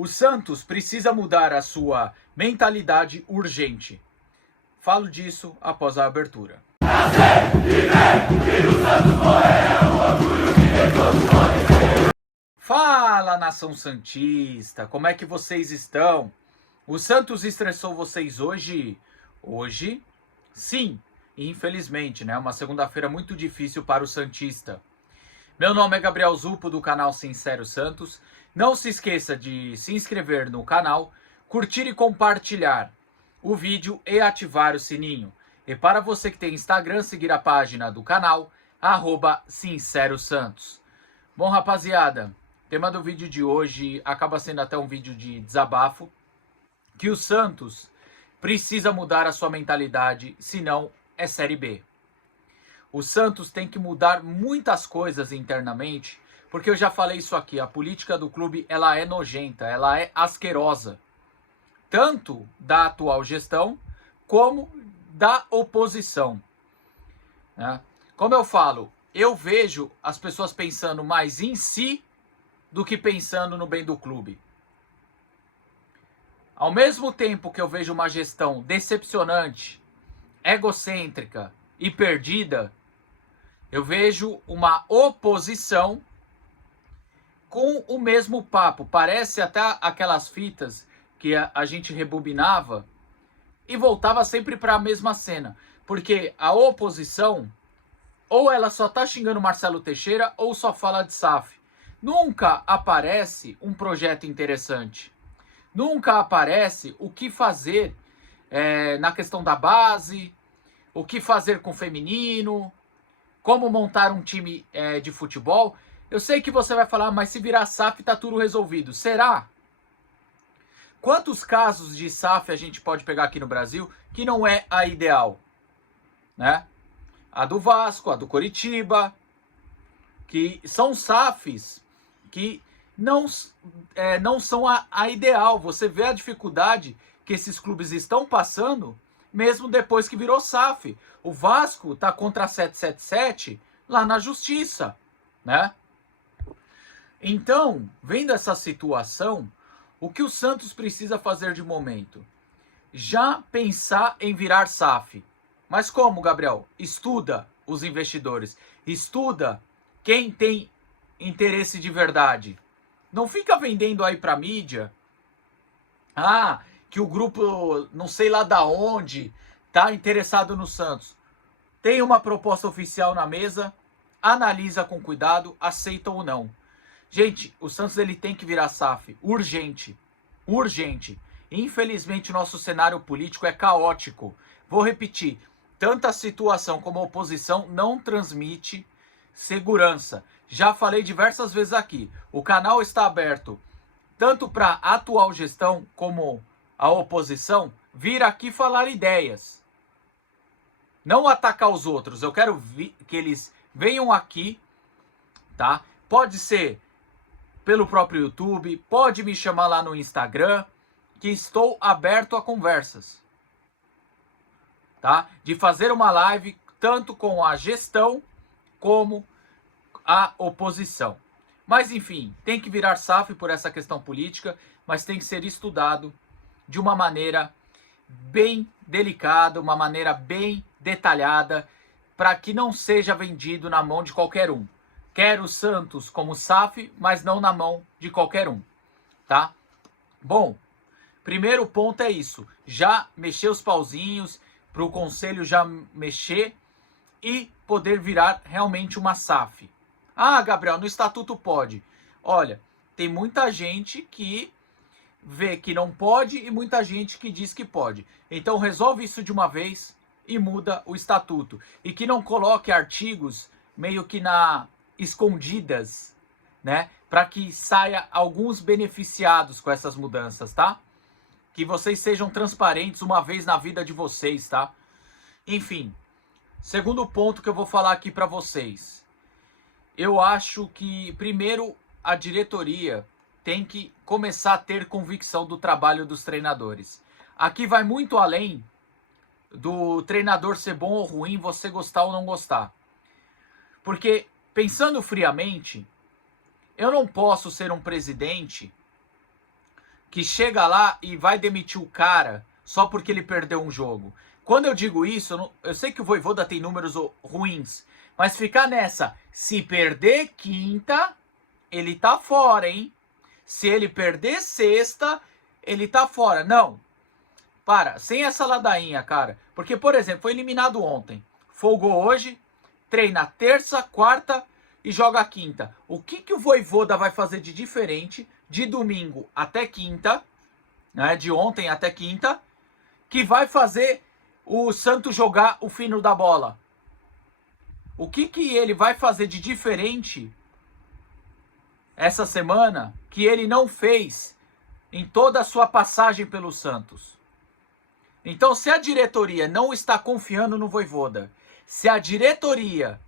O Santos precisa mudar a sua mentalidade urgente. Falo disso após a abertura. Fala, nação santista, como é que vocês estão? O Santos estressou vocês hoje? Hoje, sim, infelizmente, né? Uma segunda-feira muito difícil para o santista. Meu nome é Gabriel Zupo, do canal Sincero Santos. Não se esqueça de se inscrever no canal, curtir e compartilhar o vídeo e ativar o sininho. E para você que tem Instagram, seguir a página do canal, @SinceroSantos. Bom, rapaziada, o tema do vídeo de hoje acaba sendo até um vídeo de desabafo, que o Santos precisa mudar a sua mentalidade, senão é Série B. O Santos tem que mudar muitas coisas internamente, porque eu já falei isso aqui, a política do clube ela é nojenta, ela é asquerosa, tanto da atual gestão como da oposição, né? Como eu falo, eu vejo as pessoas pensando mais em si do que pensando no bem do clube. Ao mesmo tempo que eu vejo uma gestão decepcionante, egocêntrica e perdida, eu vejo uma oposição com o mesmo papo. Parece até aquelas fitas que a gente rebobinava e voltava sempre para a mesma cena. Porque a oposição, ou ela só tá xingando Marcelo Teixeira, ou só fala de SAF. Nunca aparece um projeto interessante. Nunca aparece o que fazer na questão da base, o que fazer com o feminino, como montar um time de futebol. Eu sei que você vai falar, mas se virar SAF tá tudo resolvido. Será? Quantos casos de SAF a gente pode pegar aqui no Brasil que não é a ideal, né? A do Vasco, a do Coritiba, que são SAFs que não são a ideal. Você vê a dificuldade que esses clubes estão passando, mesmo depois que virou SAF. O Vasco tá contra a 777 lá na justiça, né? Então, vendo essa situação, o que o Santos precisa fazer de momento? Já pensar em virar SAF. Mas como, Gabriel? Estuda os investidores. Estuda quem tem interesse de verdade. Não fica vendendo aí pra mídia. Que o grupo, não sei lá da onde, tá interessado no Santos. Tem uma proposta oficial na mesa, analisa com cuidado, aceita ou não. Gente, o Santos ele tem que virar SAF, urgente, urgente. Infelizmente, nosso cenário político é caótico. Vou repetir, tanto a situação como a oposição não transmite segurança. Já falei diversas vezes aqui, o canal está aberto tanto para a atual gestão como a oposição vir aqui falar ideias. Não atacar os outros, eu quero que eles venham aqui, tá? Pode ser pelo próprio YouTube, pode me chamar lá no Instagram, que estou aberto a conversas, tá? De fazer uma live tanto com a gestão como a oposição. Mas enfim, tem que virar SAF por essa questão política, mas tem que ser estudado de uma maneira bem delicada, uma maneira bem detalhada, para que não seja vendido na mão de qualquer um. Quero o Santos como SAF, mas não na mão de qualquer um, tá? Bom, primeiro ponto é isso. Já mexer os pauzinhos, para o conselho já mexer e poder virar realmente uma SAF. Gabriel, no estatuto pode. Olha, tem muita gente que vê que não pode e muita gente que diz que pode. Então resolve isso de uma vez e muda o estatuto. E que não coloque artigos meio que escondidas, né? Para que saia alguns beneficiados com essas mudanças, tá? Que vocês sejam transparentes uma vez na vida de vocês, tá? Enfim, segundo ponto que eu vou falar aqui para vocês. Eu acho que, primeiro, a diretoria tem que começar a ter convicção do trabalho dos treinadores. Aqui vai muito além do treinador ser bom ou ruim, você gostar ou não gostar. Porque, pensando friamente, eu não posso ser um presidente que chega lá e vai demitir o cara só porque ele perdeu um jogo. Quando eu digo isso, eu sei que o Vojvoda tem números ruins, mas ficar nessa, se perder quinta, ele tá fora, hein? Se ele perder sexta, ele tá fora. Não, sem essa ladainha, cara. Porque, por exemplo, foi eliminado ontem, folgou hoje, treina terça, quarta e joga quinta. O que o Vojvoda vai fazer de diferente de domingo até quinta, né, de ontem até quinta, que vai fazer o Santos jogar o fino da bola? O que ele vai fazer de diferente essa semana que ele não fez em toda a sua passagem pelo Santos? Então, se a diretoria não está confiando no Vojvoda, se a diretoria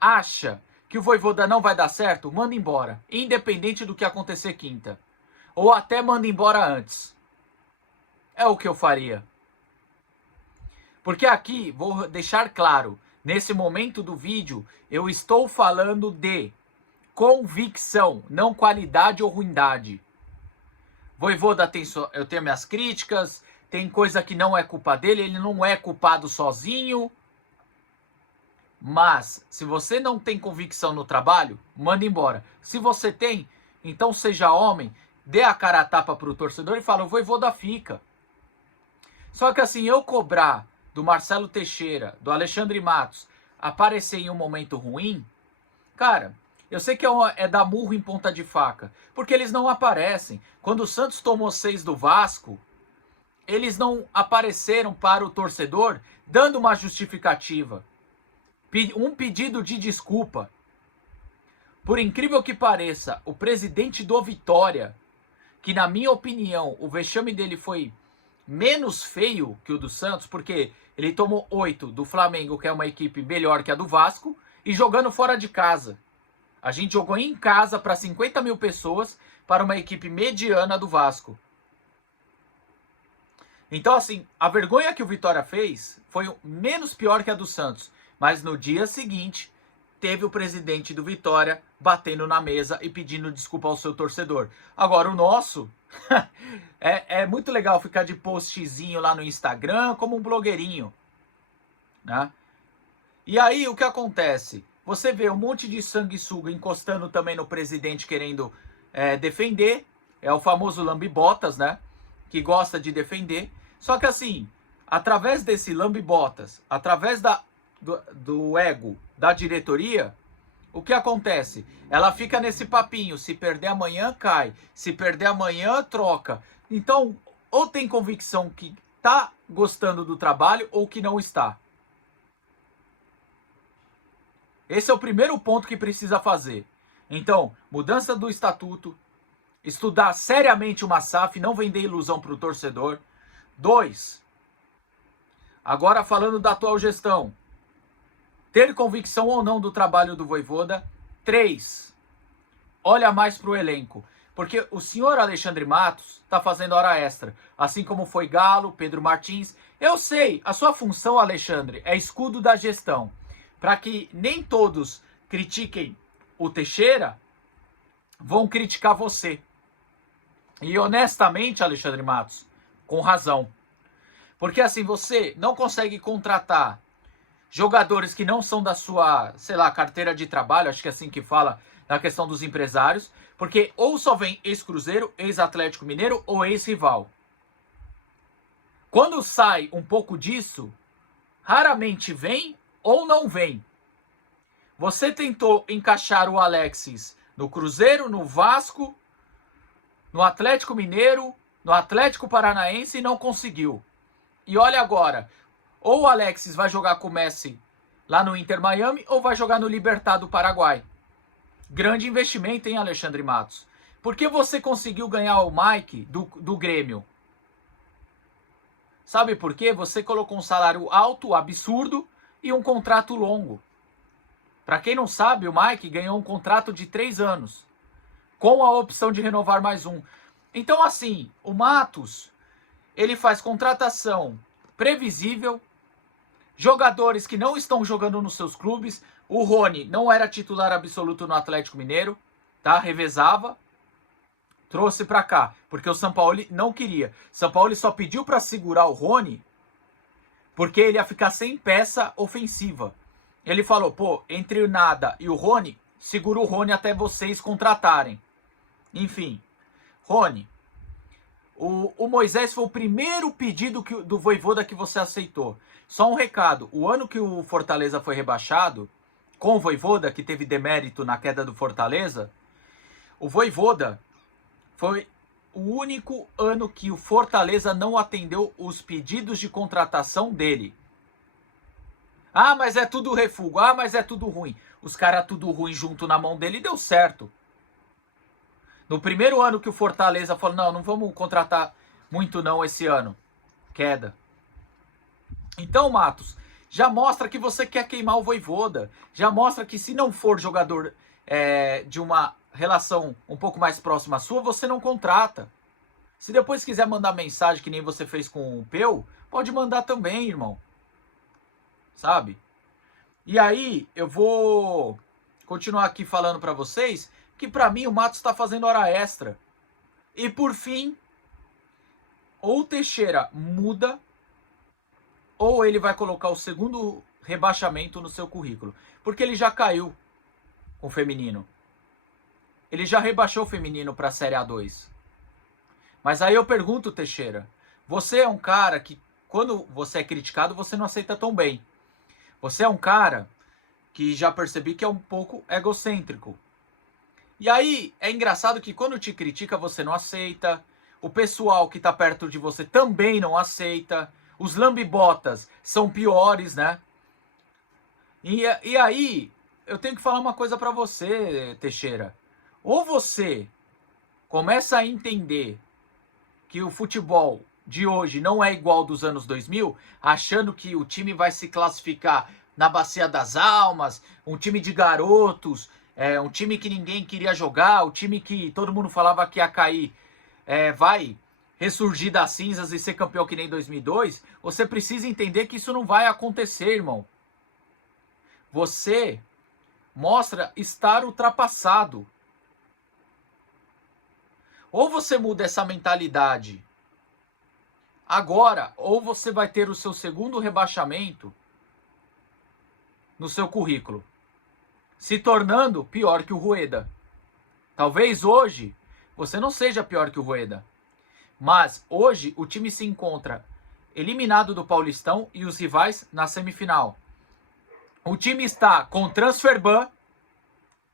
acha que o Vojvoda não vai dar certo, manda embora, independente do que acontecer quinta. Ou até manda embora antes. É o que eu faria. Porque aqui, vou deixar claro, nesse momento do vídeo, eu estou falando de convicção, não qualidade ou ruindade. Vojvoda eu tenho minhas críticas, tem coisa que não é culpa dele, ele não é culpado sozinho. Mas, se você não tem convicção no trabalho, manda embora. Se você tem, então seja homem, dê a cara a tapa pro torcedor e fala, o Vojvoda fica. Só que assim, eu cobrar do Marcelo Teixeira, do Alexandre Matos, aparecer em um momento ruim, cara, eu sei que é dar murro em ponta de faca, porque eles não aparecem. Quando o Santos tomou 6 do Vasco, eles não apareceram para o torcedor dando uma justificativa, um pedido de desculpa. Por incrível que pareça, o presidente do Vitória, que na minha opinião o vexame dele foi menos feio que o do Santos, porque ele tomou 8 do Flamengo, que é uma equipe melhor que a do Vasco, e jogando fora de casa. A gente jogou em casa para 50 mil pessoas, para uma equipe mediana do Vasco. Então, assim, a vergonha que o Vitória fez foi menos pior que a do Santos. Mas no dia seguinte, teve o presidente do Vitória batendo na mesa e pedindo desculpa ao seu torcedor. Agora, o nosso... é muito legal ficar de postzinho lá no Instagram como um blogueirinho, né? E aí o que acontece? Você vê um monte de sanguessuga encostando também no presidente querendo defender. É o famoso lambe-botas, né? Que gosta de defender. Só que assim, através desse lambe-botas, através do ego da diretoria, o que acontece? Ela fica nesse papinho, se perder amanhã cai, se perder amanhã troca. Então, ou tem convicção que tá gostando do trabalho ou que não está. Esse é o primeiro ponto que precisa fazer. Então, mudança do estatuto, estudar seriamente uma SAF, não vender ilusão para o torcedor. 2, agora falando da atual gestão, ter convicção ou não do trabalho do Vojvoda. 3, olha mais para o elenco, porque o senhor Alexandre Matos está fazendo hora extra, assim como foi Galo, Pedro Martins. Eu sei, a sua função, Alexandre, é escudo da gestão, para que nem todos critiquem o Teixeira, vão criticar você. E honestamente, Alexandre Matos, com razão. Porque assim, você não consegue contratar jogadores que não são da sua, sei lá, carteira de trabalho, acho que é assim que fala na questão dos empresários, porque ou só vem ex-Cruzeiro, ex-Atlético Mineiro ou ex-rival. Quando sai um pouco disso, raramente vem ou não vem. Você tentou encaixar o Alexis no Cruzeiro, no Vasco, no Atlético Mineiro, no Atlético Paranaense e não conseguiu. E olha agora, ou o Alexis vai jogar com o Messi lá no Inter Miami ou vai jogar no Libertad do Paraguai. Grande investimento, hein, Alexandre Matos? Por que você conseguiu ganhar o Mike do Grêmio? Sabe por quê? Você colocou um salário alto, absurdo e um contrato longo. Para quem não sabe, o Mike ganhou um contrato de 3 anos, com a opção de renovar mais um. Então, assim, o Matos, ele faz contratação previsível, jogadores que não estão jogando nos seus clubes. O Rony não era titular absoluto no Atlético Mineiro, tá? Revezava. Trouxe para cá, porque o Sampaoli não queria. Sampaoli só pediu para segurar o Rony porque ele ia ficar sem peça ofensiva. Ele falou, pô, entre o Nada e o Rony, segura o Rony até vocês contratarem. Enfim, Rony, o Moisés foi o primeiro pedido do Vojvoda que você aceitou. Só um recado, o ano que o Fortaleza foi rebaixado, com o Vojvoda, que teve demérito na queda do Fortaleza, o Vojvoda foi o único ano que o Fortaleza não atendeu os pedidos de contratação dele. Ah, mas é tudo refúgio. Ah, mas é tudo ruim. Os caras tudo ruim junto na mão dele e deu certo. No primeiro ano que o Fortaleza falou, não vamos contratar muito não esse ano. Queda. Então, Matos, já mostra que você quer queimar o Vojvoda. Já mostra que se não for jogador de uma relação um pouco mais próxima sua, você não contrata. Se depois quiser mandar mensagem que nem você fez com o Peu, pode mandar também, irmão. Sabe? E aí, eu vou continuar aqui falando pra vocês que pra mim o Matos tá fazendo hora extra. E por fim, ou o Teixeira muda, ou ele vai colocar o segundo rebaixamento no seu currículo. Porque ele já caiu com o feminino. Ele já rebaixou o feminino pra Série A2. Mas aí eu pergunto, Teixeira, você é um cara que, quando você é criticado, você não aceita tão bem. Você é um cara que já percebi que é um pouco egocêntrico. E aí, é engraçado que quando te critica, você não aceita. O pessoal que tá perto de você também não aceita. Os lambibotas são piores, né? E aí, eu tenho que falar uma coisa pra você, Teixeira. Ou você começa a entender que o futebol de hoje não é igual dos anos 2000, achando que o time vai se classificar na Bacia das Almas, um time de garotos, um time que ninguém queria jogar, o time que todo mundo falava que ia cair, vai ressurgir das cinzas e ser campeão que nem 2002, você precisa entender que isso não vai acontecer, irmão. Você mostra estar ultrapassado. Ou você muda essa mentalidade agora, ou você vai ter o seu segundo rebaixamento no seu currículo, se tornando pior que o Rueda. Talvez hoje você não seja pior que o Rueda, mas hoje o time se encontra eliminado do Paulistão e os rivais na semifinal. O time está com transfer ban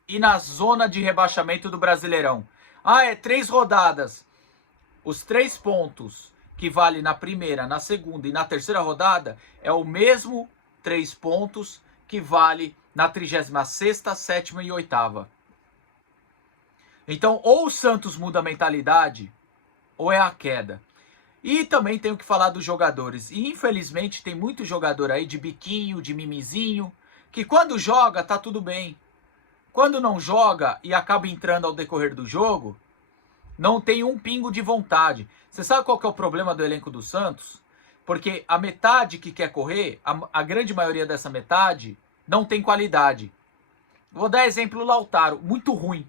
e na zona de rebaixamento do Brasileirão. Ah, 3 rodadas. Os 3 pontos que vale na primeira, na segunda e na terceira rodada é o mesmo 3 pontos que vale na 36ª, 7ª e 8ª. Então, ou o Santos muda a mentalidade, ou é a queda. E também tenho que falar dos jogadores. E infelizmente tem muito jogador aí de biquinho, de mimizinho, que quando joga tá tudo bem. Quando não joga e acaba entrando ao decorrer do jogo, não tem um pingo de vontade. Você sabe qual que é o problema do elenco do Santos? Porque a metade que quer correr, a grande maioria dessa metade, não tem qualidade. Vou dar exemplo o Lautaro, muito ruim.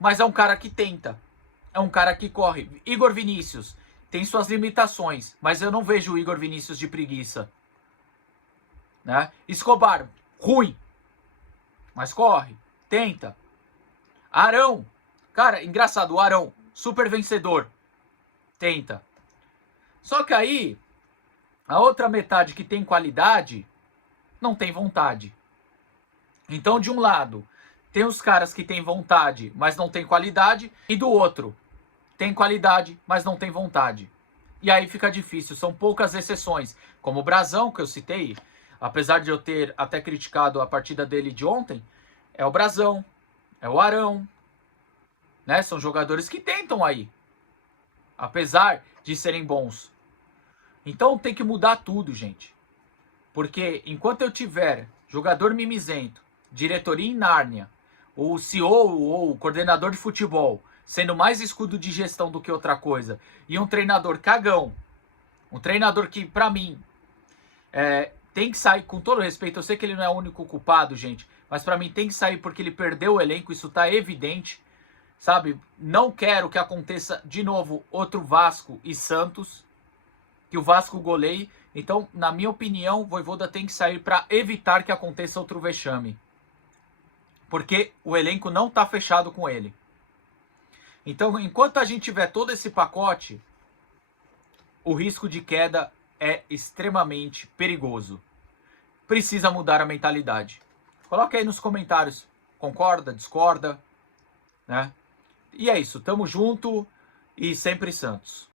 Mas é um cara que tenta. É um cara que corre. Igor Vinícius tem suas limitações, mas eu não vejo o Igor Vinícius de preguiça. Né? Escobar, ruim. Mas corre, tenta. Arão, cara, engraçado, o Arão, super vencedor, tenta. Só que aí, a outra metade que tem qualidade, não tem vontade. Então, de um lado, tem os caras que têm vontade, mas não tem qualidade, e do outro, tem qualidade, mas não tem vontade. E aí fica difícil, são poucas exceções, como o Brazão, que eu citei, apesar de eu ter até criticado a partida dele de ontem, é o Brazão, é o Arão, né? São jogadores que tentam aí, apesar de serem bons. Então tem que mudar tudo, gente. Porque enquanto eu tiver jogador mimizento, diretoria em Nárnia, o CEO ou o coordenador de futebol sendo mais escudo de gestão do que outra coisa, e um treinador cagão, um treinador que, pra mim, tem que sair, com todo respeito, eu sei que ele não é o único culpado, gente, mas pra mim tem que sair porque ele perdeu o elenco, isso tá evidente. sabe? Não quero que aconteça de novo outro Vasco e Santos, que o Vasco goleie. Então, na minha opinião, o Vojvoda tem que sair para evitar que aconteça outro vexame. Porque o elenco não está fechado com ele. Então, enquanto a gente tiver todo esse pacote, o risco de queda é extremamente perigoso. Precisa mudar a mentalidade. Coloque aí nos comentários. Concorda? Discorda? Né? E é isso. Tamo junto e sempre Santos.